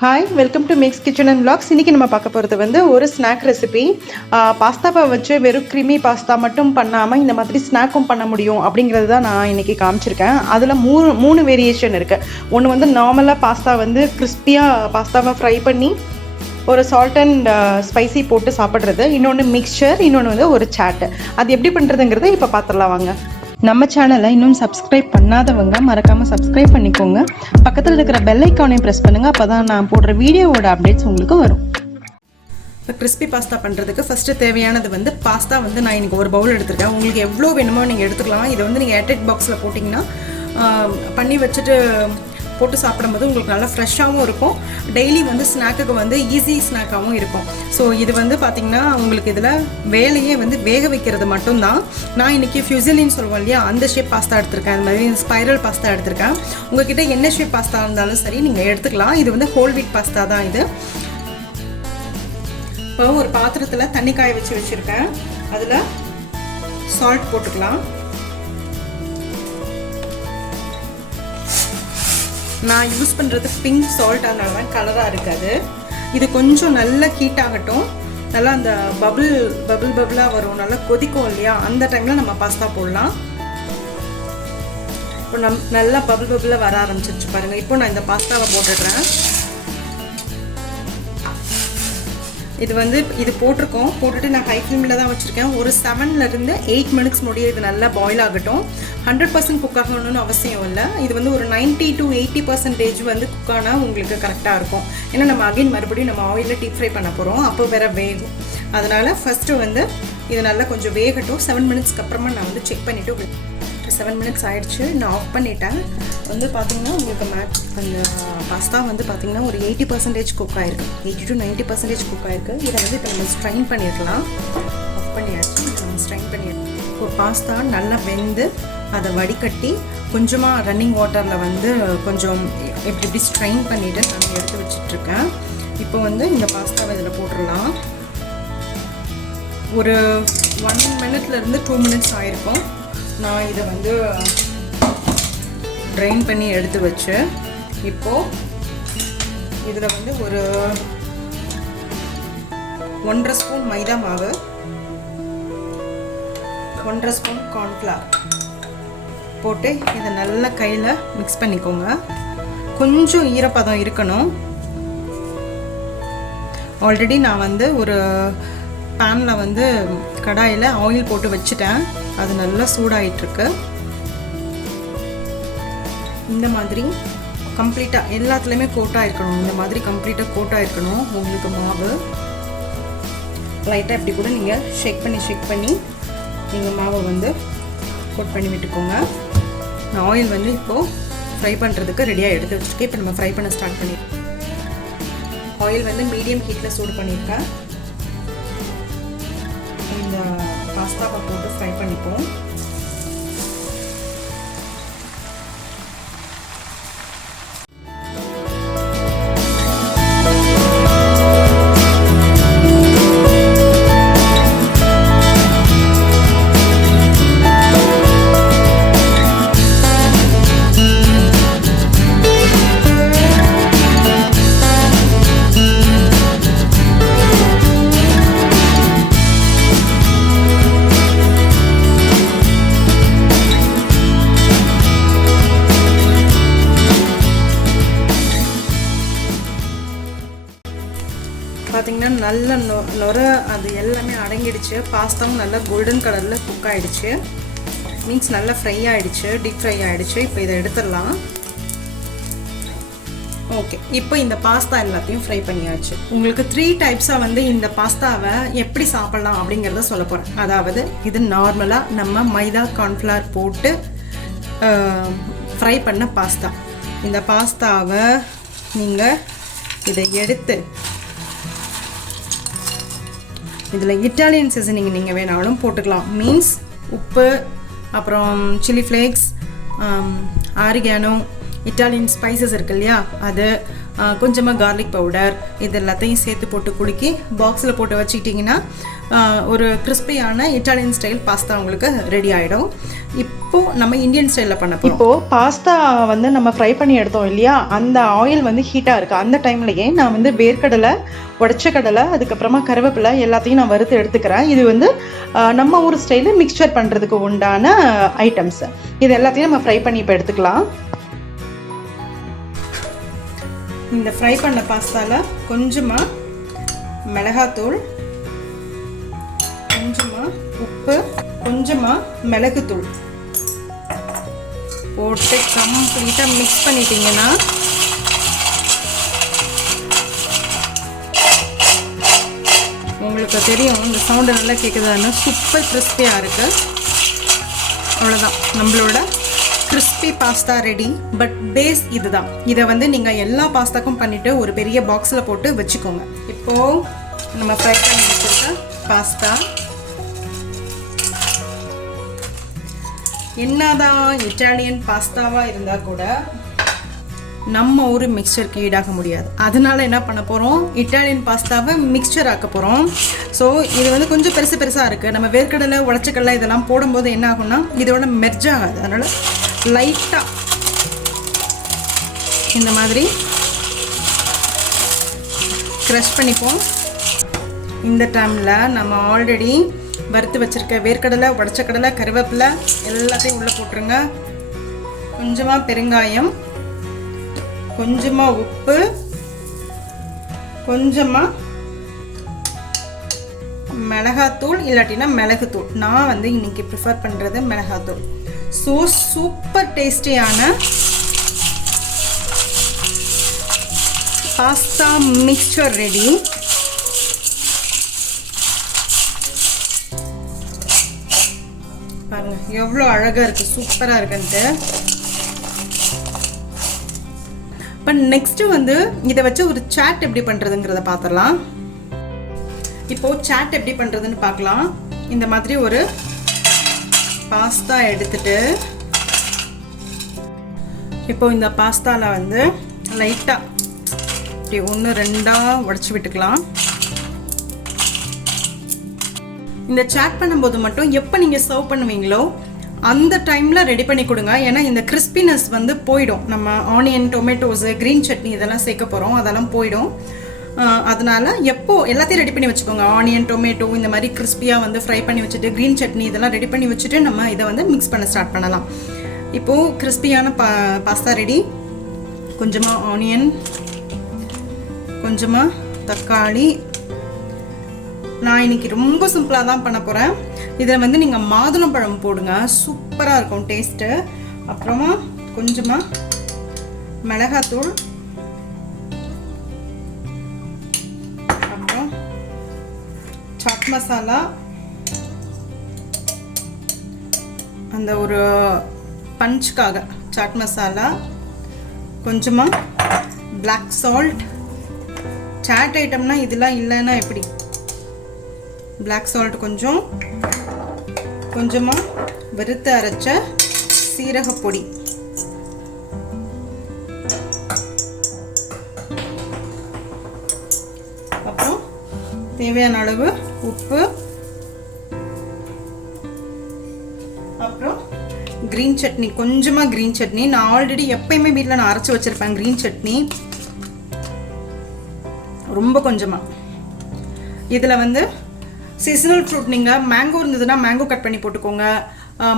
Hi, welcome to mix kitchen and vlogs. இன்றைக்கி நம்ம பார்க்க போகிறது வந்து ஒரு ஸ்நாக் ரெசிபி. பாஸ்தாவை வச்சு வெறும் க்ரீமி பாஸ்தா மட்டும் பண்ணாமல் இந்த மாதிரி ஸ்நாக்கும் பண்ண முடியும் அப்படிங்கிறது தான் நான் இன்றைக்கி காமிச்சிருக்கேன். அதில் மூணு வேரியேஷன் இருக்குது. ஒன்று வந்து நார்மலாக பாஸ்தா வந்து கிறிஸ்பியாக பாஸ்தாவை ஃப்ரை பண்ணி ஒரு சால்ட் அண்ட் ஸ்பைசி போட்டு சாப்பிட்றது, இன்னொன்று மிக்சர், இன்னொன்று வந்து ஒரு சாட்டு. அது எப்படி பண்ணுறதுங்கிறத இப்போ பார்த்துடலாம் வாங்க. நம்ம சேனலை இன்னும் சப்ஸ்கிரைப் பண்ணாதவங்க மறக்காமல் சப்ஸ்கிரைப் பண்ணிக்கோங்க. பக்கத்தில் இருக்கிற பெல் ஐக்கானையும் ப்ரெஸ் பண்ணுங்கள். அப்போ தான் நான் போடுற வீடியோவோட அப்டேட்ஸ் உங்களுக்கு வரும். இப்போ கிறிஸ்பி பாஸ்தா பண்ணுறதுக்கு ஃபஸ்ட்டு தேவையானது வந்து பாஸ்தா வந்து நான் இன்றைக்கி ஒரு பவுல் எடுத்துருக்கேன். உங்களுக்கு எவ்வளோ வேணுமோ நீங்கள் எடுத்துக்கலாம். இதை வந்து நீங்கள் ஏர்டைட் பாக்ஸில் போட்டிங்கன்னா பண்ணி வச்சுட்டு போட்டு சாப்பிடும்போது உங்களுக்கு நல்லா ஃப்ரெஷ்ஷாகவும் இருக்கும். டெய்லி வந்து ஸ்நாக்குக்கு வந்து ஈஸி ஸ்நாக்காகவும் இருக்கும். ஸோ இது வந்து பார்த்திங்கன்னா உங்களுக்கு இதில் வேலையே வந்து வேக வைக்கிறது மட்டும்தான். நான் இன்றைக்கி ஃபியூசிலின்னு சொல்லுவோம் இல்லையா, அந்த ஷேப் பாஸ்தா எடுத்திருக்கேன். அந்த மாதிரி ஸ்பைரல் பாஸ்தா எடுத்திருக்கேன். உங்கள்கிட்ட என்ன ஷேப் பாஸ்தா இருந்தாலும் சரி நீங்கள் எடுத்துக்கலாம். இது வந்து ஹோல் வீட் பாஸ்தா தான் இது. இப்போ ஒரு பாத்திரத்தில் தண்ணி காய வச்சுருக்கேன். அதில் சால்ட் போட்டுக்கலாம். நான் யூஸ் பண்ணுறது பிங்க் சால்ட், அதனால தான் கலராக இருக்காது. இது கொஞ்சம் நல்லா ஹீட் ஆகட்டும். நல்லா அந்த பபிளாக வரும், நல்லா கொதிக்கும் இல்லையா, அந்த டைமில் நம்ம பாஸ்தா போடலாம். இப்போ நல்லா பபிளாக வர ஆரம்பிச்சிருச்சு பாருங்கள். இப்போ நான் இந்த பாஸ்தாவை போட்டுடுறேன். இது போட்டிருக்கோம். போட்டுட்டு நான் ஹை ஃப்ளேமில் தான் வச்சுருக்கேன். ஒரு 7 to 8 minutes முடிய இது நல்லா பாயில் ஆகட்டும். 100% குக் ஆகணும்னு அவசியம் இல்லை. இது வந்து ஒரு 90 to 80% வந்து குக் ஆனால் உங்களுக்கு கரெக்டாக இருக்கும். ஏன்னா நம்ம அகைன் மறுபடியும் நம்ம ஆயிலில் டீப் ஃப்ரை பண்ண போகிறோம். அப்போ வேறு வேகும். அதனால் ஃபஸ்ட்டு வந்து இது நல்லா கொஞ்சம் வேகட்டும். 7 minutesக்கு அப்புறமா நான் வந்து செக் பண்ணிவிட்டு 7 minutes ஆகிடுச்சு. நான் ஆஃப் பண்ணிட்டேன். வந்து பார்த்திங்கன்னா உங்களுக்கு அந்த பாஸ்தா வந்து பார்த்திங்கன்னா ஒரு 80% குக் ஆகிருக்கு. 80 to 90% குக் ஆகிருக்கு. இதை வந்து இப்போ நம்ம ஸ்ட்ரைன் பண்ணிடலாம். ஆஃப் பண்ணியாச்சு. நம்ம ஸ்ட்ரைன் பண்ணிடலாம். இப்போ பாஸ்தா நல்லா வெந்து அதை வடிகட்டி கொஞ்சமாக ரன்னிங் வாட்டரில் வந்து கொஞ்சம் எப்படி ஸ்ட்ரைன் பண்ணிவிட்டு நான் எடுத்து வச்சிட்ருக்கேன். இப்போ வந்து இந்த பாஸ்தாவை இதில் போட்டுடலாம். ஒரு 1 minute-லேருந்து 2 minutes ஆகிருக்கும். நான் இதை வந்து ட்ரைன் பண்ணி எடுத்து வச்சு இப்போது இதில் வந்து ஒரு 1.5 ஸ்பூன் மைதா மாவு, 1.5 ஸ்பூன் கார்ன்ஃப்ளவர் போட்டு இதை நல்லா கையில் மிக்ஸ் பண்ணிக்கோங்க. கொஞ்சம் ஈரப்பதம் இருக்கணும். ஆல்ரெடி நான் வந்து ஒரு பேனில் வந்து கடாயில் ஆயில் போட்டு வச்சுட்டேன். அது நல்லா சூடாகிட்டுருக்கு. இந்த மாதிரி கம்ப்ளீட்டாக எல்லாத்துலேயுமே கோட்டாக இருக்கணும். இந்த மாதிரி கம்ப்ளீட்டாக கோட்டாக இருக்கணும் உங்களுக்கு மாவு. லைட்டாக இப்படி கூட நீங்கள் ஷேக் பண்ணி நீங்கள் மாவை வந்து கோட் பண்ணி விட்டுக்கோங்க. நான் ஆயில் வந்து இப்போது ஃப்ரை பண்ணுறதுக்கு ரெடியாக எடுத்து வச்சுருக்கேன். இப்போ நம்ம ஃப்ரை பண்ண ஸ்டார்ட் பண்ணிடுறோம். ஆயில் வந்து மீடியம் ஹீட்டில் சூடு பண்ணியிருக்கேன். இந்த பாஸ்தாவை போட்டு ஃப்ரை பண்ணிப்போம். பார்த்திங்கன்னா நல்ல நொர அது எல்லாமே அடங்கிடுச்சு. பாஸ்தாவும் நல்லா கோல்டன் கலரில் குக் ஆகிடுச்சு. மீன்ஸ் நல்லா ஃப்ரை ஆகிடுச்சு, டீப் ஃப்ரை ஆகிடுச்சு. இப்போ இதை எடுத்துடலாம். ஓகே, இப்போ இந்த பாஸ்தா எல்லாத்தையும் ஃப்ரை பண்ணியாச்சு. உங்களுக்கு 3 டைப்ஸாக வந்து இந்த பாஸ்தாவை எப்படி சாப்பிட்லாம் அப்படிங்கிறத சொல்ல போகிறேன். அதாவது இது நார்மலாக நம்ம மைதா கார்ன்ஃப்ளவர் போட்டு ஃப்ரை பண்ண பாஸ்தா. இந்த பாஸ்தாவை நீங்கள் இதை எடுத்து இதில் இட்டாலியன் சீசனிங் நீங்கள் வேணாலும் போட்டுக்கலாம். மீன்ஸ் உப்பு, அப்புறம் chilli flakes, oregano, Italian spices இருக்கு இல்லையா, அது கொஞ்சமாக கார்லிக் பவுடர் இது எல்லாத்தையும் சேர்த்து போட்டு குலுக்கி பாக்ஸில் போட்டு வச்சுக்கிட்டிங்கன்னா ஒரு கிறிஸ்பியான இட்டாலியன் ஸ்டைல் பாஸ்தா உங்களுக்கு ரெடி ஆகிடும். இப்போது நம்ம இந்தியன் ஸ்டைலில் பண்ண போகிறோம். இப்போது பாஸ்தா வந்து நம்ம ஃப்ரை பண்ணி எடுத்தோம் இல்லையா, அந்த ஆயில் வந்து ஹீட்டாக இருக்குது. அந்த டைம்லையே நான் வந்து வேர்க்கடலை, உடச்ச கடலை, அதுக்கப்புறமா கருவேப்பிலை எல்லாத்தையும் நான் வறுத்து எடுத்துக்கிறேன். இது வந்து நம்ம ஊர் ஸ்டைலில் மிக்சர் பண்ணுறதுக்கு உண்டான ஐட்டம்ஸ். இது எல்லாத்தையும் நம்ம ஃப்ரை பண்ணி இப்போ எடுத்துக்கலாம். இந்த ஃப்ரை பண்ண பாஸ்தாவில் கொஞ்சமாக மிளகாத்தூள், கொஞ்சமாக உப்பு, கொஞ்சமாக மிளகுத்தூள் போட்டு கம்ப்ளீட்டாக மிக்ஸ் பண்ணிட்டீங்கன்னா உங்களுக்கு தெரியும். இந்த சவுண்டு நல்லா கேட்குதான்னு சூப்பர் கிறிஸ்பியாக இருக்குது. அவ்வளோதான், நம்மளோட crispy pasta ready. But base இதுதான். இதை வந்து நீங்கள் எல்லா பாஸ்தாக்கும் பண்ணிவிட்டு ஒரு பெரிய பாக்ஸில் போட்டு வச்சுக்கோங்க. இப்போது நம்ம ஃப்ரை பண்ணி வச்சுருக்க பாஸ்தா என்னதான் இட்டாலியன் பாஸ்தாவாக இருந்தால் கூட நம்ம ஊர் மிக்சருக்கு ஈடாக முடியாது. அதனால என்ன பண்ண போகிறோம், இட்டாலியன் பாஸ்தாவை மிக்சர் ஆக்க போகிறோம். ஸோ இது வந்து கொஞ்சம் பெருசாக இருக்குது. நம்ம வேர்க்கடலை, உடச்சக்கடலை இதெல்லாம் போடும்போது என்ன ஆகும்னா இதோட மெர்ஜ் ஆகாது. அதனால் லைட்டாக இந்த மாதிரி க்ரஷ் பண்ணிப்போம். இந்த டைமில் நம்ம ஆல்ரெடி வறுத்து வச்சுருக்க வேர்க்கடலை, உடச்சக்கடலை, கருவேப்பிலை எல்லாத்தையும் உள்ளே போட்டுருங்க. கொஞ்சமாக பெருங்காயம், கொஞ்சமாக உப்பு, கொஞ்சமாக மிளகாத்தூள் இல்லாட்டினா மிளகுத்தூள். நான் வந்து இன்றைக்கி ப்ரிஃபர் பண்ணுறது மிளகாத்தூள். ஸோ சூப்பர் டேஸ்டியான பாஸ்தா மிக்சர் ரெடி. பாருங்க எவ்வளோ அழகாக இருக்குது, சூப்பராக இருக்குன்ட்டு. இப்போ நெக்ஸ்ட்டு வந்து இதை வச்சு ஒரு சாட் எப்படி பண்ணுறதுங்கிறத பார்த்துடலாம். இப்போது சாட் எப்படி பண்ணுறதுன்னு பார்க்கலாம். இந்த மாதிரி ஒரு பாஸ்தா எடுத்துட்டு இப்போ இந்த பாஸ்தாவில் வந்து லைட்டாக இப்படி 1-2 உடச்சி விட்டுக்கலாம். இந்த சாட் பண்ணும்போது மட்டும் எப்போ நீங்கள் சர்வ் பண்ணுவீங்களோ அந்த டைமில் ரெடி பண்ணி கொடுங்க. ஏன்னா இந்த கிறிஸ்பினஸ் வந்து போயிடும். நம்ம ஆனியன், டொமேட்டோஸு, க்ரீன் சட்னி இதெல்லாம் சேர்க்க போகிறோம், அதெல்லாம் போயிடும். அதனால் எப்போது எல்லாத்தையும் ரெடி பண்ணி வச்சுக்கோங்க. ஆனியன், டொமேட்டோ இந்த மாதிரி கிறிஸ்பியாக வந்து ஃப்ரை பண்ணி வச்சுட்டு, க்ரீன் சட்னி இதெல்லாம் ரெடி பண்ணி வச்சுட்டு நம்ம இதை வந்து மிக்ஸ் பண்ண ஸ்டார்ட் பண்ணலாம். இப்போது கிறிஸ்பியான பாஸ்தா ரெடி. கொஞ்சமாக ஆனியன், கொஞ்சமாக தக்காளி. நான் இன்றைக்கி ரொம்ப சிம்பிளாக தான் பண்ண போகிறேன். இதில் வந்து நீங்கள் மாதுளம்பழம் போடுங்க, சூப்பராக இருக்கும் டேஸ்ட்டு. அப்புறமா கொஞ்சமாக மிளகாத்தூள், அப்புறம் சாட் மசாலா, அந்த ஒரு பஞ்சுக்காக சாட் மசாலா, கொஞ்சமாக பிளாக் சால்ட். சாட் ஐட்டம்னா இதெல்லாம் இல்லைன்னா எப்படி? பிளாக் சால்ட் கொஞ்சம், கொஞ்சமாக வறுத்து அரைச்ச சீரகப்பொடி, அப்புறம் தேவையான அளவு உப்பு, அப்புறம் க்ரீன் சட்னி, கொஞ்சமாக க்ரீன் சட்னி. நான் ஆல்ரெடி எப்பயுமே வீட்டில் நான் அரைச்சி வச்சுருப்பேன் க்ரீன் சட்னி, ரொம்ப கொஞ்சமாக. இதில் வந்து சீசனல் ஃப்ரூட், நீங்கள் மேங்கோ இருந்ததுன்னா மேங்கோ கட் பண்ணி போட்டுக்கோங்க,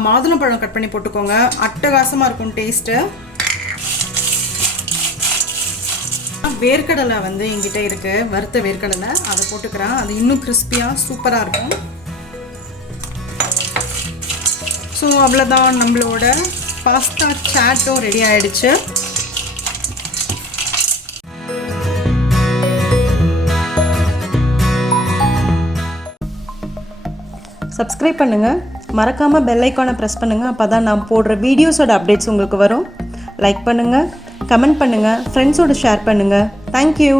மாதுளம்பழம் கட் பண்ணி போட்டுக்கோங்க. அட்டகாசமாக இருக்கும் டேஸ்ட்டு. வேர்க்கடலை வந்து என்கிட்ட இருக்குது, வறுத்த வேர்க்கடலை, அதை போட்டுக்கிறேன். அது இன்னும் கிறிஸ்பியாக சூப்பராக இருக்கும். ஸோ அவ்வளோதான், நம்மளோட பாஸ்தா சாட்டும் ரெடி ஆகிடுச்சு. சப்ஸ்கிரைப் பண்ணுங்கள், மறக்காமல் பெல் ஐக்கானை ப்ரெஸ் பண்ணுங்கள். அப்போ தான் நான் போடுற வீடியோஸோட அப்டேட்ஸ் உங்களுக்கு வரும். லைக் பண்ணுங்கள், கமெண்ட் பண்ணுங்கள், ஃப்ரெண்ட்ஸோடு ஷேர் பண்ணுங்கள். தேங்க்யூ.